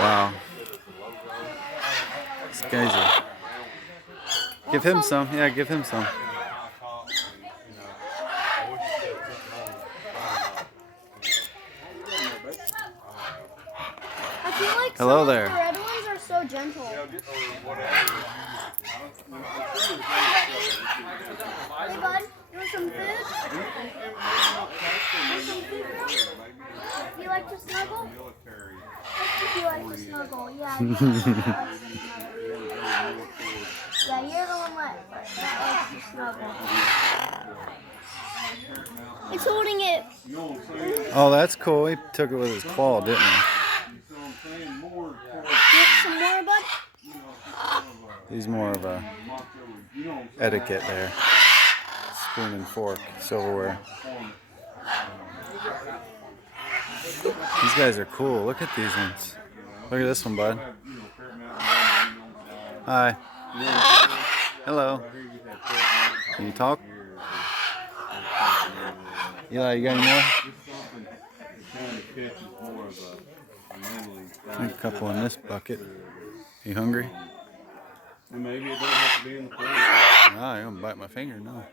Wow. This guy's a... Give him some. Yeah, give him some. I feel like Hello some there. of the red ones are so gentle. Hey bud, you want some food? Want some food, bro? You like to snuggle? You like to snuggle, yeah. Yeah, you're the one that likes to snuggle. It's holding it. Oh, that's cool. He took it with his claw, didn't he? Want some more, bud? He's more of a etiquette there. Spoon and fork, silverware. These guys are cool. Look at these ones. Look at this one, bud. Hi. Hello. Can you talk? Eli, you got any more? A couple in this bucket. You hungry? Maybe it doesn't have to be in the fridge. Nah, you're gonna bite my finger, no.